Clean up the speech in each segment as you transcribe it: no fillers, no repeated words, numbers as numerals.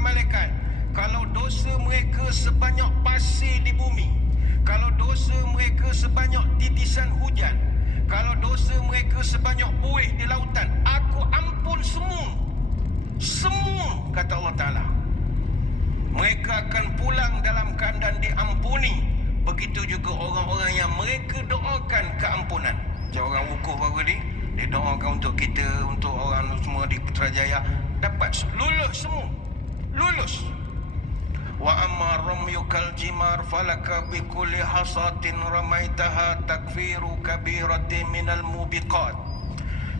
malaikat, kalau dosa mereka sebanyak pasir di bumi, kalau dosa mereka sebanyak titisan hujan, kalau dosa mereka sebanyak buih di lautan, aku ampun semua. Semua, kata Allah Ta'ala. Mereka akan pulang dalam keadaan diampuni. Begitu juga orang-orang yang mereka doakan keampunan. Macam orang wukuf baru ni, dia doakan untuk kita, untuk orang semua di Putrajaya, dapat lulus semua. Lulus. Wa amma ramyukal jimar falaka bikulli hasatin ramaitaha takfiru kabiratin minal mubiqat.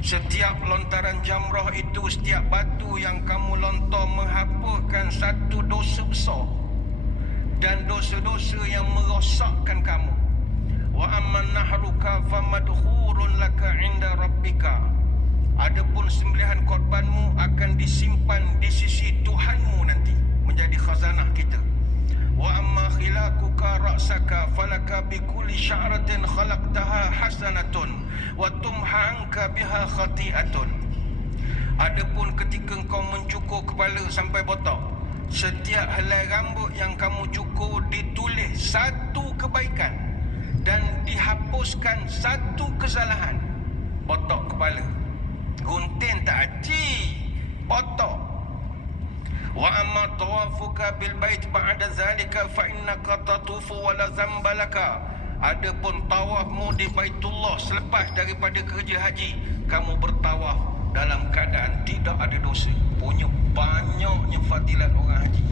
Setiap lontaran jamrah itu, setiap batu yang kamu lontar menghapuskan satu dosa besar dan dosa-dosa yang merosakkan kamu. Wa amman nahruka famadkhurun laka inda rabbika. Adapun sembelihan korbanmu akan disimpan di sisi Tuhanmu nanti, menjadi khazanah kita. Wa amma khilaquka ra'saka falaka bikulli sya'ratin khalaqtaha hasanatun wa tumhanka biha khati'atun. Adapun ketika engkau mencukur kepala sampai botak, setiap helai rambut yang kamu cukur ditulis satu kebaikan dan dihapuskan satu kesalahan. Botak kepala, gunting tak aci, botak. Wa amma tawafuka bil bait ba'da zalika fa innaka tatufu wa la zamba laka. Adapun tawafmu di Baitullah selepas daripada kerja haji, kamu bertawaf dalam keadaan tidak ada dosa. Punya banyaknya fadilat orang haji.